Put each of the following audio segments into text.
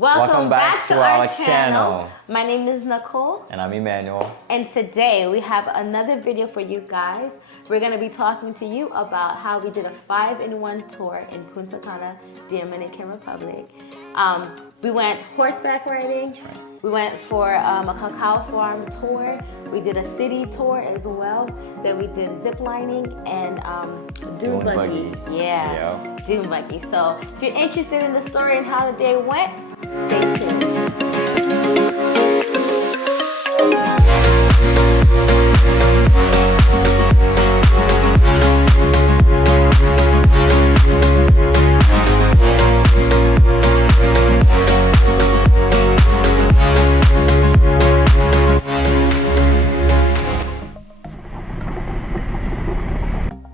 Welcome back to our channel. My name is Nicole. And I'm Emmanuel. And today we have another video for you guys. We're going to be talking to you about how we did a 5-in-1 tour in Punta Cana, Dominican Republic. We went horseback riding. We went for a cacao farm tour. We did a city tour as well. Then we did ziplining and Dune Buggy. Yeah, Dune Buggy. So if you're interested in the story and how the day went, stay tuned.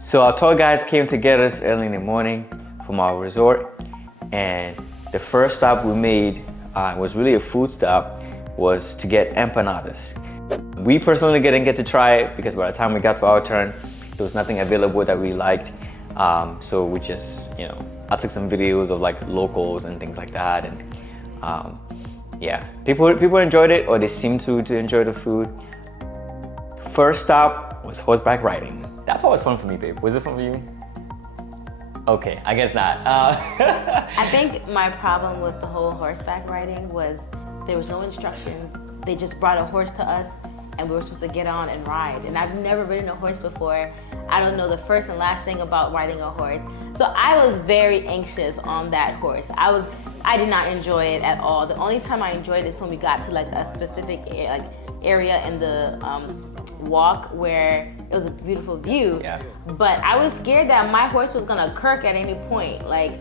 So our tour guides came to get us early in the morning from our resort, and the first stop we made was really a food stop, was to get empanadas. We personally didn't get to try it because by the time we got to our turn, there was nothing available that we liked. So we just, I took some videos of like locals and things like that, and yeah, people enjoyed it, or they seemed to enjoy the food. First stop was horseback riding. That part was fun for me, babe. Was it fun for you? Okay, I guess not. I think my problem with the whole horseback riding was there was no instructions. They just brought a horse to us and we were supposed to get on and ride. And I've never ridden a horse before. I don't know the first and last thing about riding a horse. So I was very anxious on that horse. I did not enjoy it at all. The only time I enjoyed it is when we got to like a specific area in the walk where it was a beautiful view. Yeah. But I was scared that my horse was gonna kirk at any point. Like,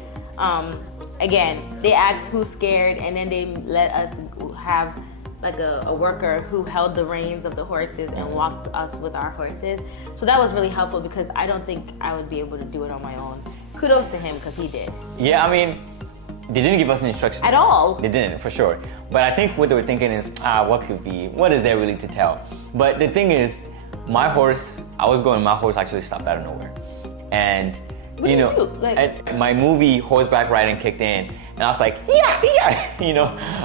again, they asked who's scared, and then they let us have like a worker who held the reins of the horses and walked us with our horses. So that was really helpful because I don't think I would be able to do it on my own. Kudos to him because he did. Yeah, I mean, they didn't give us any instructions. At all. They didn't, for sure. But I think what they were thinking is, what is there really to tell? But the thing is, my horse actually stopped out of nowhere. And, my movie horseback riding kicked in, and I was like, yeah.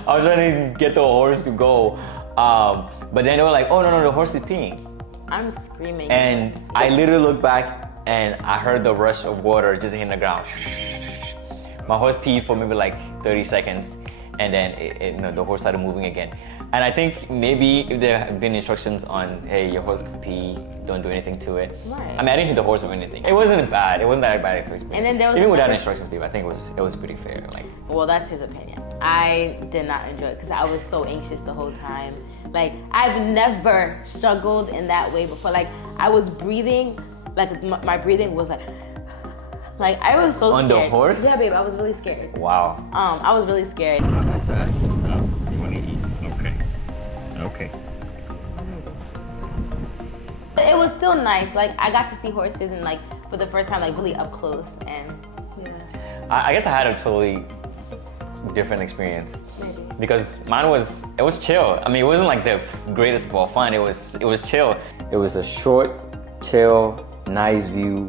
I was trying to get the horse to go. But then they were like, oh, no, the horse is peeing. I'm screaming. And I literally looked back and I heard the rush of water just hitting the ground. My horse peed for maybe like 30 seconds, and then the horse started moving again. And I think maybe if there had been instructions on, hey, your horse could pee, don't do anything to it. Right. I mean, I didn't hit the horse or anything. It wasn't bad. It wasn't that bad experience. And then there was even without instructions, babe, I think it was pretty fair. Like, well, that's his opinion. I did not enjoy it because I was so anxious the whole time. Like, I've never struggled in that way before. Like, I was breathing, like my breathing was like I was so scared. On the horse? Yeah, babe, I was really scared. Wow. I was really scared. You want to eat? Okay. It was still nice. Like, I got to see horses and like for the first time, like really up close, and yeah. I guess I had a totally different experience. Maybe. Because mine was chill. I mean, it wasn't like the greatest of all fun. It was chill. It was a short, chill, nice view,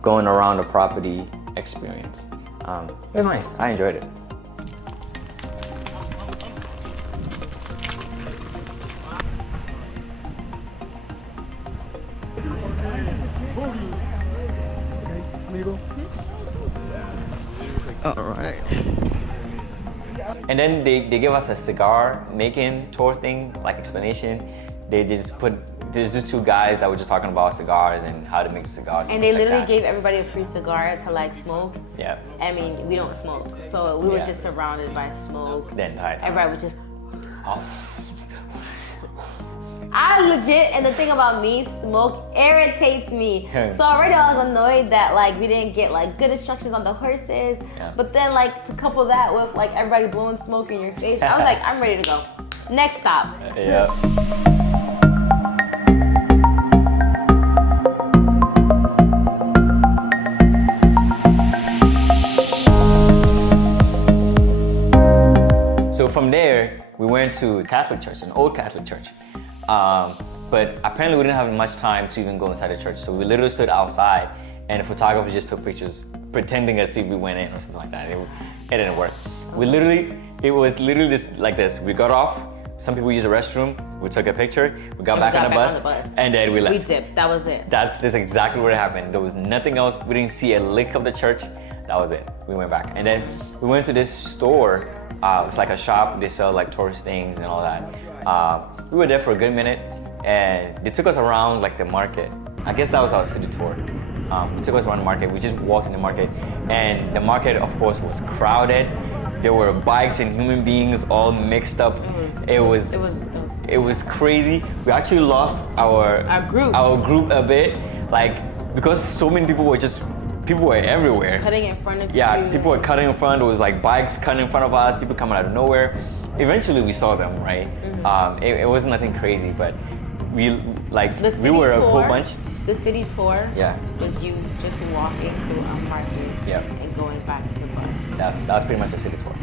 going around the property experience. It was nice. I enjoyed it. All right. And then they give us a cigar making tour thing, like explanation. There's just two guys that were just talking about cigars and how to make cigars. And they literally gave everybody a free cigar to like smoke. Yeah. I mean, we don't smoke, so we were just surrounded by smoke. The entire time. Everybody was just. Oh. I legit, and the thing about me, smoke irritates me. So already I was annoyed that like we didn't get like good instructions on the horses. Yeah. But then like to couple that with like everybody blowing smoke in your face, I was like, I'm ready to go. Next stop. Yeah. So from there, we went to a Catholic church, an old Catholic church. But apparently we didn't have much time to even go inside the church. So we literally stood outside and the photographer just took pictures pretending as if we went in or something like that. It didn't work. We literally It was literally just like this. We got off. Some people use the restroom. We took a picture. We got back on the bus, and then we left. We dipped. That was it. That's exactly what happened. There was nothing else. We didn't see a lick of the church. That was it. We went back, and then we went to this store. It's like a shop. They sell like tourist things and all that. We were there for a good minute, and they took us around like the market. I guess that was our city tour. They took us around the market. We just walked in the market, and the market, of course, was crowded. There were bikes and human beings all mixed up. It was crazy. We actually lost our group a bit, like because so many people were everywhere. Cutting in front of you. Yeah, people were cutting in front. There was like bikes cutting in front of us. People coming out of nowhere. Eventually, we saw them, right? It wasn't nothing crazy, but we were a whole bunch. The city tour was you just walking through a market and going back to the bus. That was pretty much the city tour.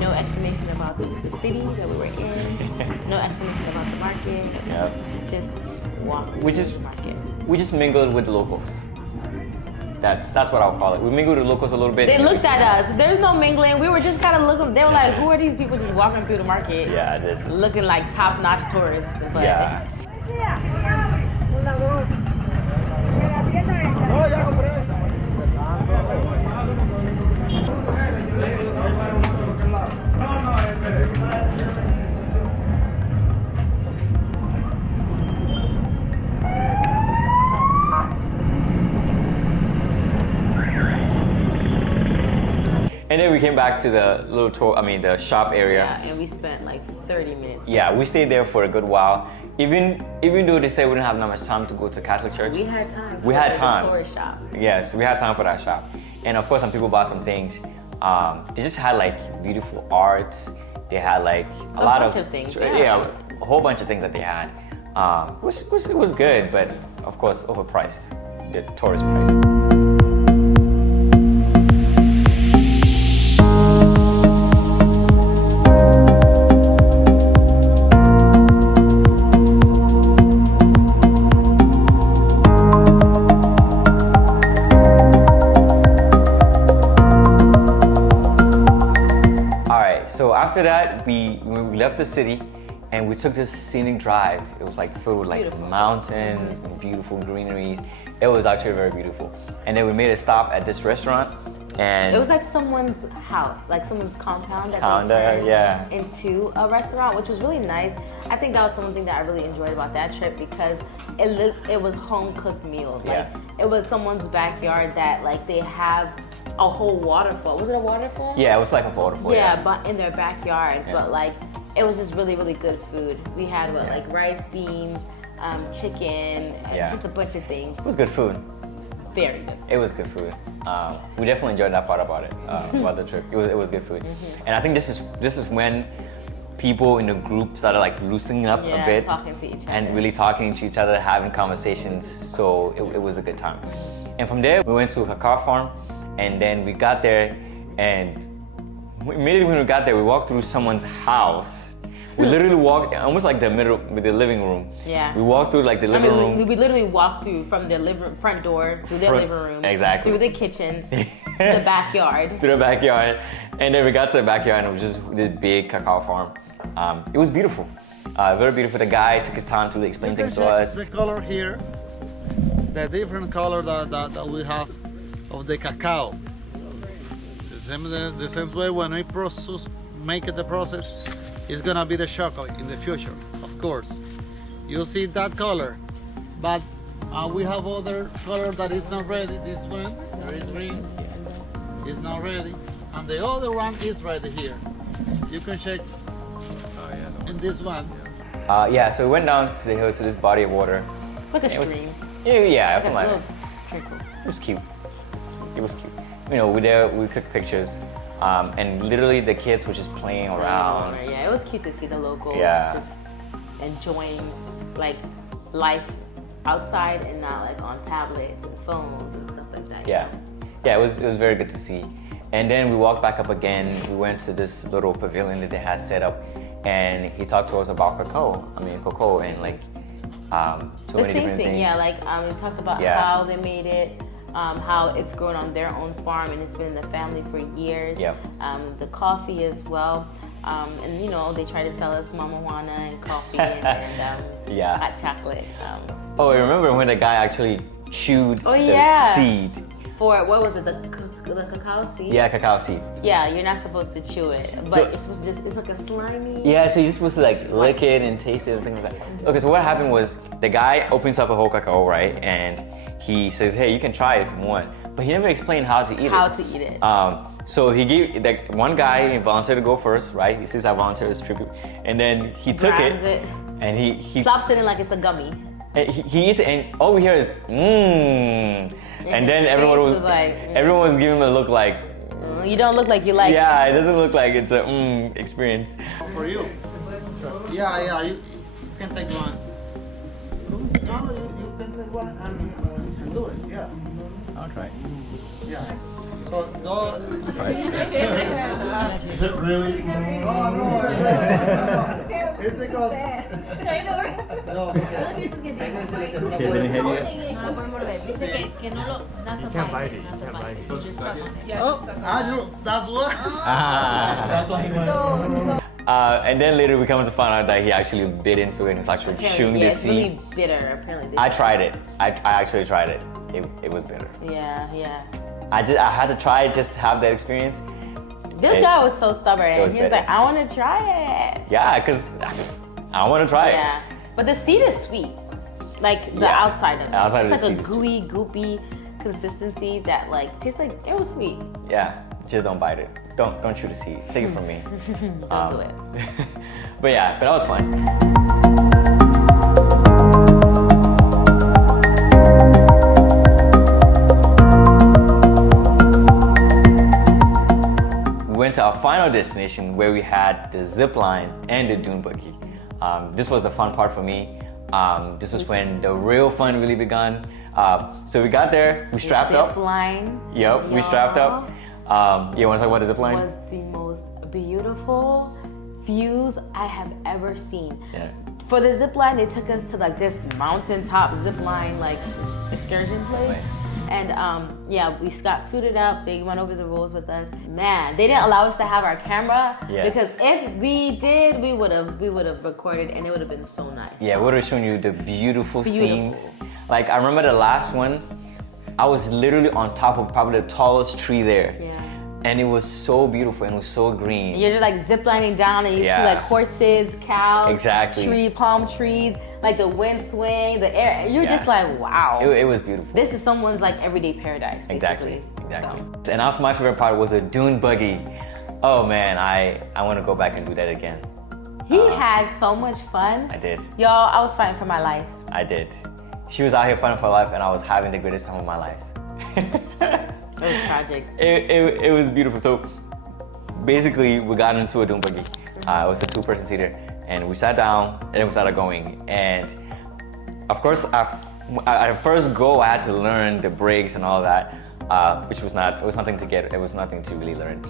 No explanation about the city that we were in. No explanation about the market. Just walking through the market. We just mingled with the locals. That's what I'll call it. We mingled with the locals a little bit. They looked at us. There's no mingling. We were just kind of looking. They were like, who are these people just walking through the market? Yeah, looking like top-notch tourists. But and then we came back to the little tour, the shop area. Yeah, and we spent like 30 minutes. Yeah, we stayed there for a good while. Even though they said we didn't have that much time to go to Catholic church. We had time. We had time. The tourist shop. Yes, we had time for that shop. And of course, some people bought some things. They just had like beautiful art. They had like a lot bunch of things. Yeah, a whole bunch of things that they had. It was good, but of course overpriced. The tourist price. So after that, we left the city and we took this scenic drive. It was like filled with like mountains and beautiful greeneries. It was actually very beautiful. And then we made a stop at this restaurant, and it was like someone's house, like someone's compound that they turned into a restaurant, which was really nice. I think that was something that I really enjoyed about that trip because it was home cooked meals. Like it was someone's backyard that like they have a whole waterfall. Was it a waterfall? Yeah, it was like a waterfall. Yeah, but in their backyard. But like, it was just really, really good food. We had like rice, beans, chicken, and just a bunch of things. It was good food. Very good. It was good food. We definitely enjoyed that part about it, about the trip. It was good food. And I think this is when people in the group started like loosening up a bit, talking to each other, and really talking to each other, having conversations. So it was a good time. And from there, we went to a cacao farm. And then we got there, and immediately when we got there, we walked through someone's house. We literally walked almost like the living room. Yeah. We walked through like the living room. We literally walked through from their front door to their living room. Exactly. Through the kitchen to the backyard. To the backyard, and then we got to the backyard, and it was just this big cacao farm. It was beautiful, very beautiful. The guy took his time to explain things to us. The color here, the different color that we have of the cacao. The same way when we make the process, it's gonna be the chocolate in the future, of course. You see that color, but we have other color that is not ready. This one, there is green, is not ready, and the other one is ready here. You can check in this one. So we went down to the hill to this body of water. Like a stream. Yeah, something like that. Trickle. It was cute. It was cute. We took pictures, and literally the kids were just playing around. Yeah, it was cute to see the locals just enjoying like life outside and not like on tablets and phones and stuff like that. Yeah, it was very good to see. And then we walked back up again. We went to this little pavilion that they had set up, and he talked to us about cocoa, and like so many different things. Yeah, like we talked about how they made it. how it's grown on their own farm and it's been in the family for years. Yep. The coffee as well. And you know, they try to sell us mama juana and coffee and Yeah. hot chocolate. Oh, I remember when the guy actually chewed Oh, the yeah. seed. For what was it, the cacao seed? Yeah, cacao seed. Yeah, you're not supposed to chew it, but So- you're supposed to it's like a slimy. Yeah, so you're just supposed to like lick it and taste it and things like that. Okay, so what happened was the guy opens up a whole cacao, right? And he says, hey, you can try it if you want. But he never explained how to eat How it. to eat it. So he gave, like, one guy, he volunteered to go first, right? He says, I volunteer as tribute. And then he took Grabs it. and he Flops it in like it's a gummy. and he eats it, and all we hear is mmm. And then his everyone face was was like, everyone was giving him a look like, You don't look like you like yeah, it doesn't look like it's a experience. For you. Yeah, you can take one. No, you can take one and do it, yeah. I'll try. Yeah. So go. Is it really? No, no. It's because. No. Okay, then you have it. No lo pueden morder. Dice que no lo. That's a bite. That's a bite. You just suck on it. Oh, that's what. That's why he went. And then later we come to find out that he actually bit into it and was actually chewing yeah, the it's seed. really bitter. Apparently, I tried it. I actually tried it. It was bitter. Yeah. I had to try it just to have that experience. This It- guy was so stubborn, it was and he was bitter. like, "I want to try it." Yeah, cause I want to try it. Yeah, but the seed is sweet, like the Yeah, outside of it. the outside of it's the like seed a is gooey, goopy consistency that like tastes like it was sweet. Yeah, just don't bite it. Don't chew the seed. Take it from me. Don't do it. But yeah, but that was fun. We went to our final destination where we had the zipline and the dune buggy. This was the fun part for me. This was when the real fun really began. So we got there, we strapped up. Zipline. Yep, we strapped up. You want to talk about the zipline? Was the most beautiful views I have ever seen. Yeah. For the zip line, they took us to like this mountaintop zip line like excursion place. Nice. And yeah, we got suited up. They went over the rules with us. Man, they didn't allow us to have our camera Yes. because if we did, we would have recorded and it would have been so nice. Yeah, we would have shown you the beautiful Beautiful. scenes. Like I remember the last one, I was literally on top of probably the tallest tree there. Yeah. And it was so beautiful and it was so green. You're just like ziplining down and you Yeah. see like horses, cows, Exactly. palm trees, like the wind swing, the air. You're Yeah. just like, wow. It was beautiful. This is someone's like everyday paradise, basically. Exactly. So, And also my favorite part was a dune buggy. Oh man, I want to go back and do that again. he had so much fun. I did. Y'all, I was fighting for my life. I did. She was out here fighting for her life and I was having the greatest time of my life. It was tragic. It was beautiful. So basically, we got into a dune buggy. It was a two-person seater, and we sat down, and then we started going. And of course, at first go, I had to learn the brakes and all that, which was not. It was nothing to get. It was nothing to really learn.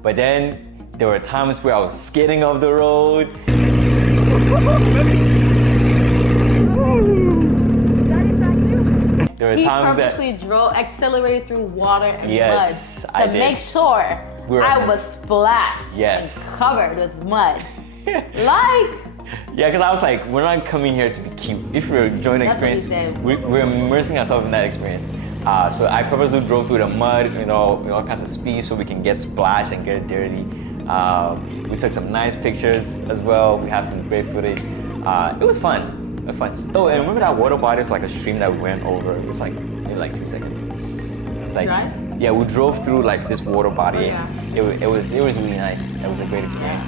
But then there were times where I was skidding off the road. There were He times that. purposely drove, accelerated through water and Yes, mud I to did. make sure We were- I was splashed Yes. and covered with mud. Like, Yeah, because I was like, we're not coming here to be cute. If we're enjoying the That's what he experience, said. we're immersing ourselves in that experience. So I purposely drove through the mud, all kinds of speed so we can get splashed and get dirty. We took some nice pictures as well. We had some great footage. It was fun. It was fun. Oh, and remember that water body? It's like a stream that we went over. It was like maybe like 2 seconds. It's like Drive? yeah, we drove through like this water body. Oh, yeah. It was really nice. It was a great experience.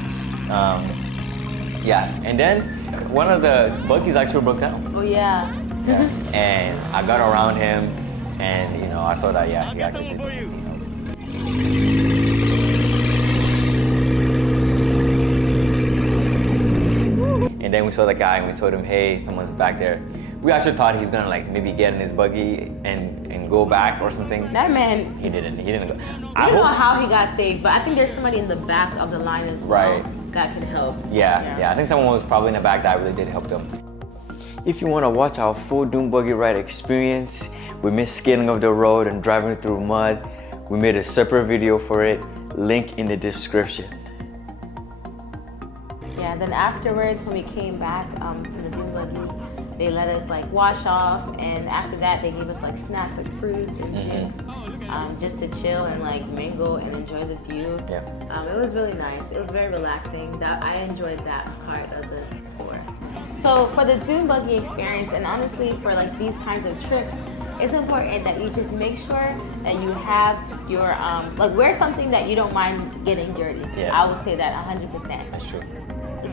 Yeah, and then one of the buggies actually broke down. oh yeah. And I got around him, and I saw that he actually did. And then we saw the guy, and we told him, "Hey, someone's back there." We actually thought he's gonna like maybe get in his buggy and go back or something. That man, He didn't go. I don't know how he got saved, but I think there's somebody in the back of the line as well Right. that can help. Yeah, I think someone was probably in the back that really did help them. If you want to watch our full Dune Buggy ride experience, we missed skating off the road and driving through mud. We made a separate video for it, link in the description. Yeah, then afterwards when we came back from the Dune Buggy, they let us like wash off, and after that they gave us like snacks like fruits and drinks, just to chill and like mingle and enjoy the view. Yeah. It was really nice. It was very relaxing. I enjoyed that part of the tour. So for the Dune Buggy experience, and honestly for like these kinds of trips, it's important that you just make sure that you have your like wear something that you don't mind getting dirty. Yes. I would say that 100%. That's true.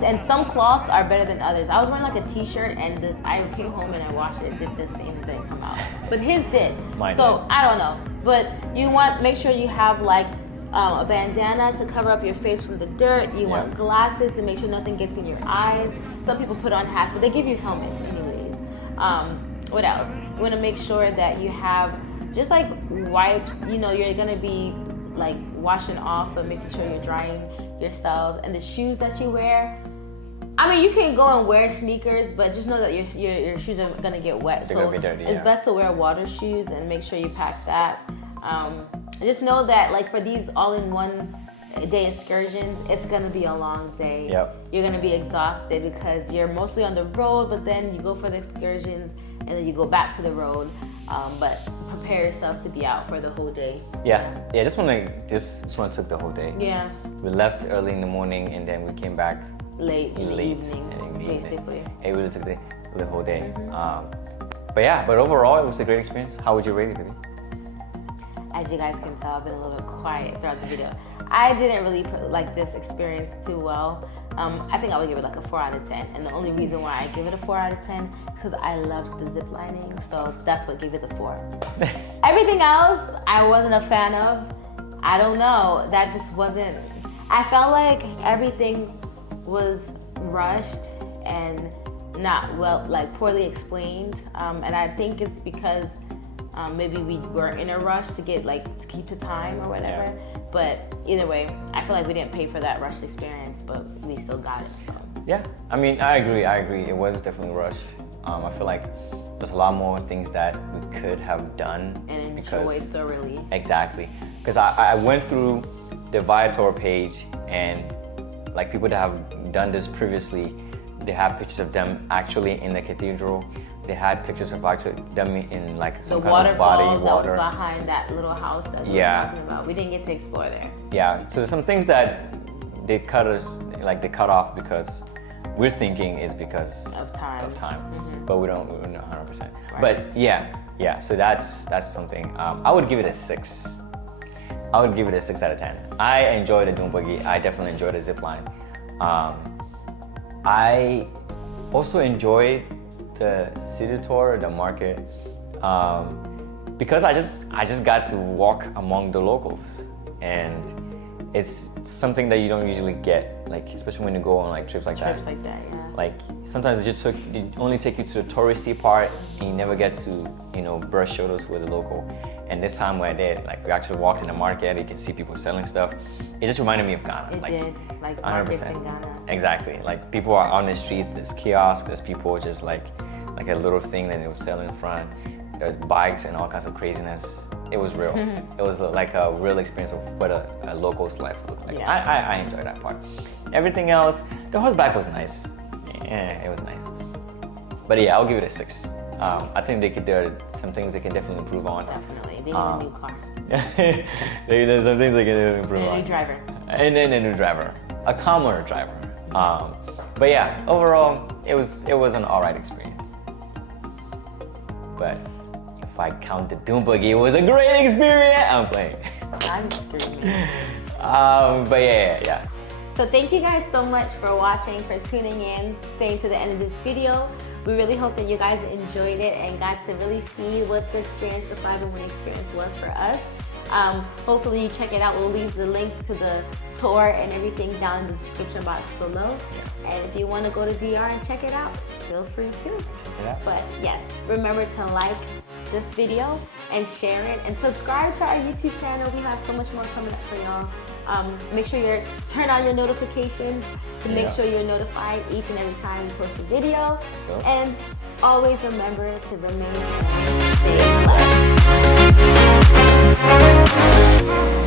And some cloths are better than others. I was wearing like a t-shirt and I came home and I washed it, did this thing, didn't come out. But his did. Mine so did. I don't know. But you want make sure you have like a bandana to cover up your face from the dirt. You want glasses to make sure nothing gets in your eyes. Some people put on hats, but they give you helmets anyways. What else? You want to make sure that you have just like wipes. You know, you're gonna be like washing off and making sure you're drying yourselves, and the shoes that you wear. I mean, you can go and wear sneakers, but just know that your shoes are gonna get wet. They're so gonna be dirty, it's best to wear water shoes and make sure you pack that. Just know that like for these all-in-one day excursions, it's gonna be a long day. Yep. You're gonna be exhausted because you're mostly on the road, but then you go for the excursions and then you go back to the road. But prepare yourself to be out for the whole day. Yeah. This one took the whole day. Yeah. We left early in the morning and then we came back Late in the evening, in the evening. basically. It really took the whole day. But overall, it was a great experience. How would you rate it, baby? As you guys can tell, I've been a little bit quiet throughout the video. I didn't really like this experience too well. I think I would give it like a 4 out of 10. And the only reason why I give it a 4 out of 10 because I loved the ziplining, so that's what gave it the 4. Everything else, I wasn't a fan of. I don't know, that just wasn't, I felt like everything was rushed and not well, like poorly explained. And I think it's because maybe we were in a rush to get like to keep the time or whatever. Yeah. But either way, I feel like we didn't pay for that rushed experience, but we still got it. So. Yeah, I mean, I agree. It was definitely rushed. I feel like there's a lot more things that we could have done. And enjoyed thoroughly. Exactly. Because I went through the Viator page and like people that have done this previously, they have pictures of them actually in the cathedral. They had pictures of actually them in like some kind of body water. That was behind that little house that we were talking about. We didn't get to explore there. Yeah, so there's some things that they cut off because we're thinking is because of time. Mm-hmm. But we don't know 100%. Right. But yeah. So that's something. I would give it a 6. I would give it a 6 out of 10. I enjoyed the Dune Buggy. I definitely enjoyed the zipline. I also enjoyed the city tour, the market, because I just got to walk among the locals, and it's something that you don't usually get, like especially when you go on like trips like that. Yeah. Like sometimes they only take you to the touristy part, and you never get to brush shoulders with the local. And this time we did, like we actually walked in the market. You can see people selling stuff. It just reminded me of Ghana. It did, like 100%. In Ghana. Exactly. Like people are on the streets. There's kiosks. There's people just like a little thing that they were selling in front. There's bikes and all kinds of craziness. It was real. It was like a real experience of what a local's life looked like. Yeah. I enjoyed that part. Everything else, the horseback was nice. Yeah, it was nice. But yeah, I'll give it a 6. I think there are some things they can definitely improve on. Definitely. They need a new car. There's some things they can improve on. And a new driver. And then a new driver. A calmer driver. But yeah, overall, it was an alright experience. But if I count the Dune Buggy, it was a great experience. I'm playing. I'm screaming. But yeah. So thank you guys so much for watching, for tuning in, staying to the end of this video. We really hope that you guys enjoyed it and got to really see what the experience, the 5-in-1 experience was for us. Hopefully you check it out. We'll leave the link to the tour and everything down in the description box below. Yeah. And if you want to go to DR and check it out, feel free to. Check it out. But yes, remember to like, this video and share it, and subscribe to our YouTube channel. We have so much more coming up for y'all. Make sure you turn on your notifications to make sure you're notified each and every time we post a video. And always remember to remain stay blessed.